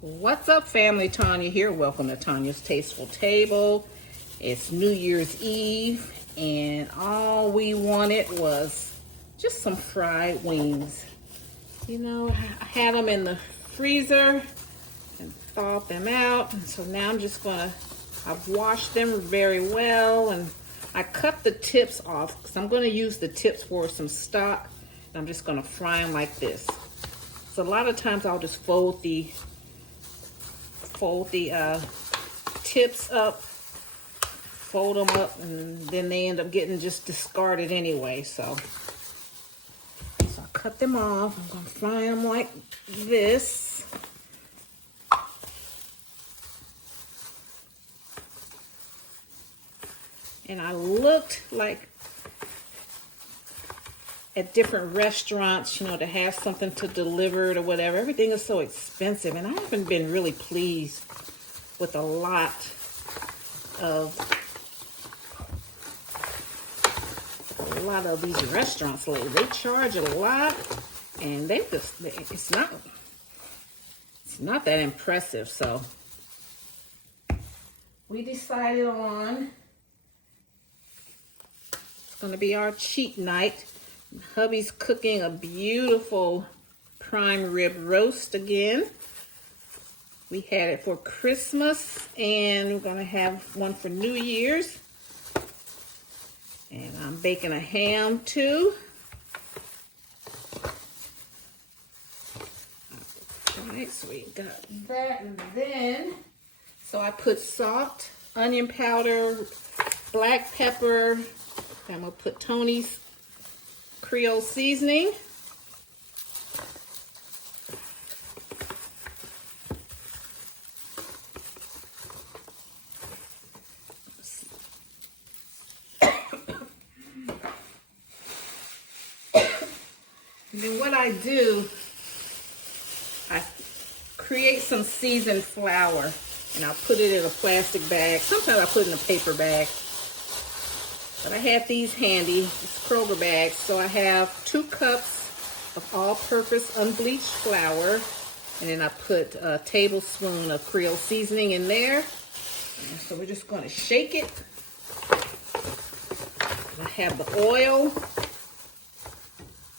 What's up, family? Tanya here. Welcome to Tanya's Tasteful Table. It's New Year's Eve, and all we wanted was just some fried wings. You know, I had them in the freezer and thawed them out, and so now I've washed them very well, and I cut the tips off because I'm going to use the tips for some stock. I'm just going to fry them like this. So a lot of times I'll just fold the tips up, fold them up, and then they end up getting just discarded anyway. So I cut them off. I'm going to fry them like this. And I looked like at different restaurants, you know, to have something to deliver or whatever. Everything is so expensive, and I haven't been really pleased with a lot of these restaurants lately. They charge a lot, and it's not that impressive. So we decided on it's going to be our cheat night. Hubby's cooking a beautiful prime rib roast again. We had it for Christmas, and we're going to have one for New Year's. And I'm baking a ham too. Alright, so we got that, and then, so I put salt, onion powder, black pepper. I'm going to put Tony's Creole seasoning. And then what I do, I create some seasoned flour, and I'll put it in a plastic bag. Sometimes I put it in a paper bag. But I have these handy, these Kroger bags. So I have 2 cups of all-purpose unbleached flour, and then I put a tablespoon of Creole seasoning in there. And so we're just going to shake it. I have the oil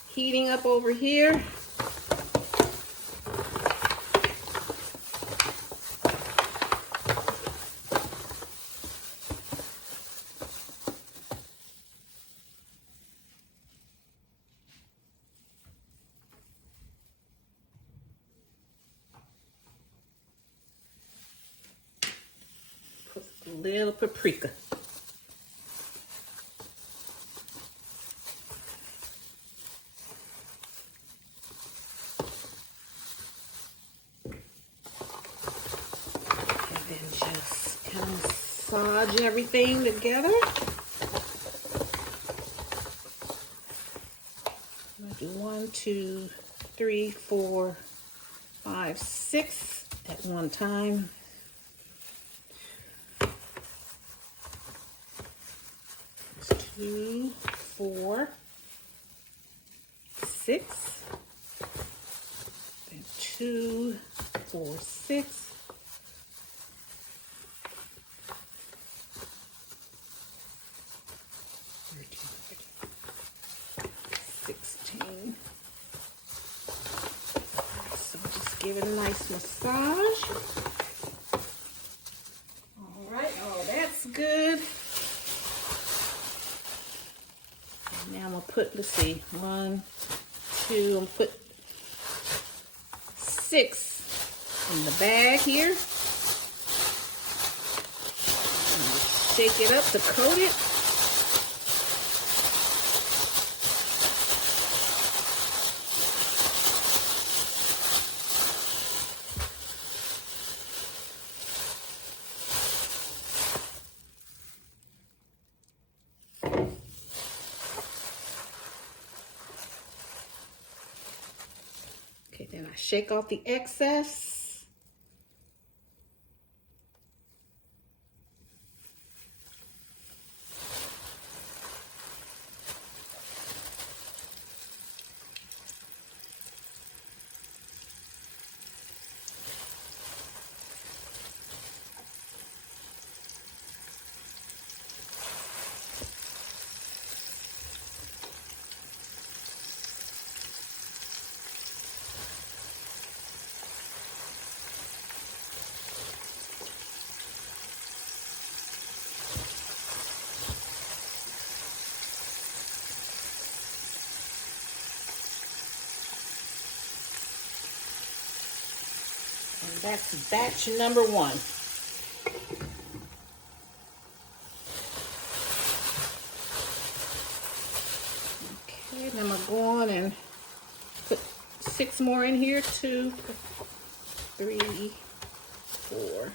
heating up over here. A little paprika. And then just kind of massage everything together. I'm gonna do 1, 2, 3, 4, 5, 6 at one time. 2, 4, 6, then 2, 4, 6, 16. So just give it a nice massage. All right, oh, that's good. Now I'm going to put, let's see, 1, 2, I'm going to put 6 in the bag here. Shake it up to coat it. Okay, then I shake off the excess. And that's batch number 1. Okay, then I'm going to go on and put 6 more in here. 2, 3, 4.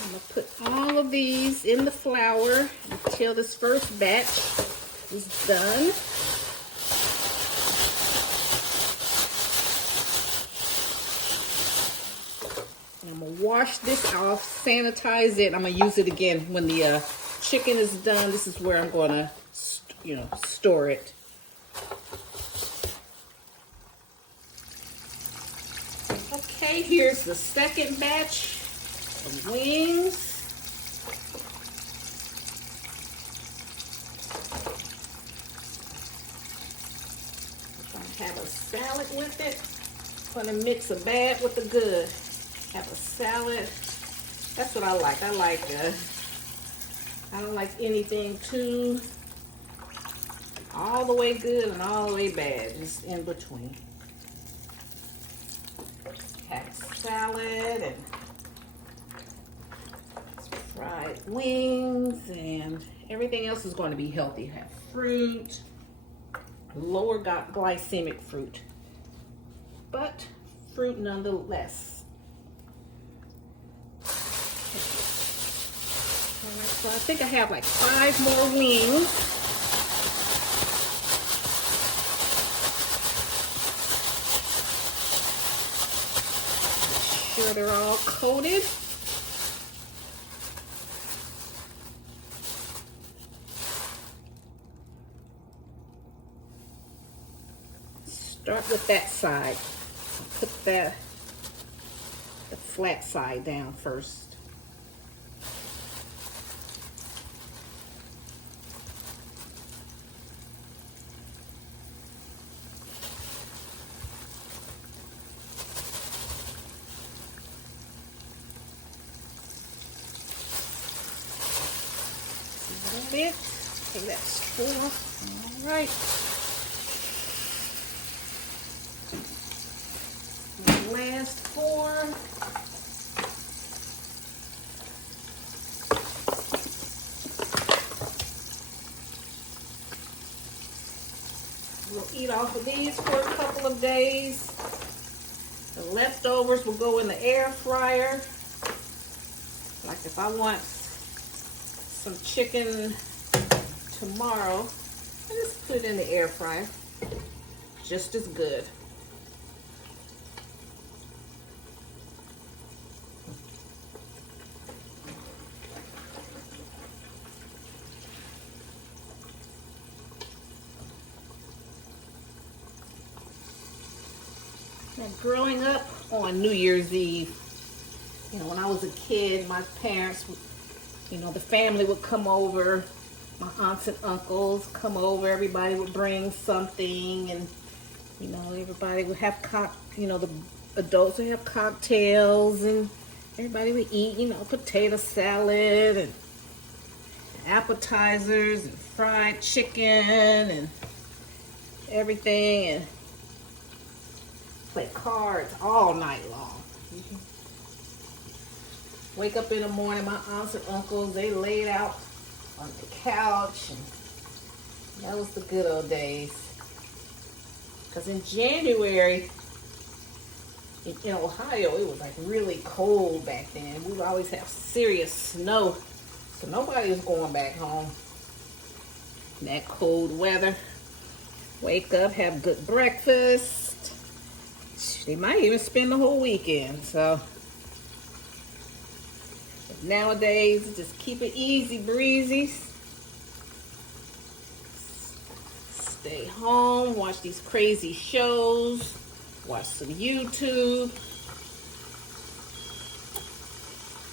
I'm going to put all of these in the flour until this first batch is done. And I'm going to wash this off, sanitize it. I'm going to use it again when the chicken is done. This is where I'm going to, store it. Okay, here's the second batch of wings. I'm gonna have a salad with it. I'm gonna mix a bad with the good. Have a salad. That's what I like. I don't like anything too all the way good and all the way bad. Just in between. Have a salad and fried wings, and everything else is going to be healthy. Have fruit, lower glycemic fruit, but fruit nonetheless. All right, so I think I have like 5 more wings. Make sure they're all coated. Start with that side. Put the flat side down first. Is that it? Okay, that's 4. All right. Last 4. We'll eat off of these for a couple of days. The leftovers will go in the air fryer. Like if I want some chicken tomorrow, I just put it in the air fryer. Just as good. Now, growing up on New Year's Eve, when I was a kid, my parents, the family would come over, my aunts and uncles come over, everybody would bring something, and, everybody would have, the adults would have cocktails, and everybody would eat, potato salad, and appetizers, and fried chicken, and everything, and play cards all night long. Wake up in the morning, my aunts and uncles, they laid out on the couch, and that was the good old days. Because in January, in Ohio, it was like really cold back then. We would always have serious snow, so nobody was going back home in that cold weather. Wake up, have good breakfast. They might even spend the whole weekend. So nowadays, just keep it easy breezy. Stay home, watch these crazy shows, watch some YouTube.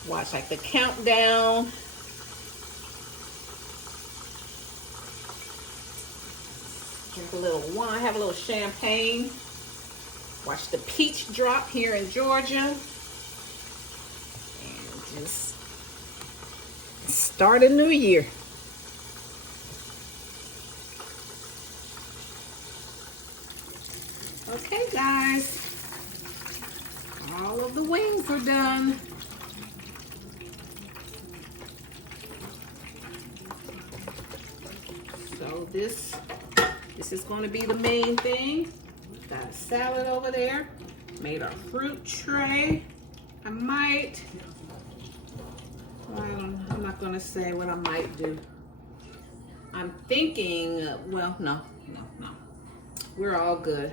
Watch like the countdown. Drink a little wine, have a little champagne. Watch the peach drop here in Georgia. And just start a new year. Okay, guys. All of the wings are done. So this is going to be the main thing. Got a salad over there. Made our fruit tray. I'm not going to say what I might do. I'm thinking, well, no. We're all good.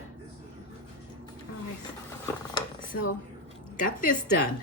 All right. So, got this done.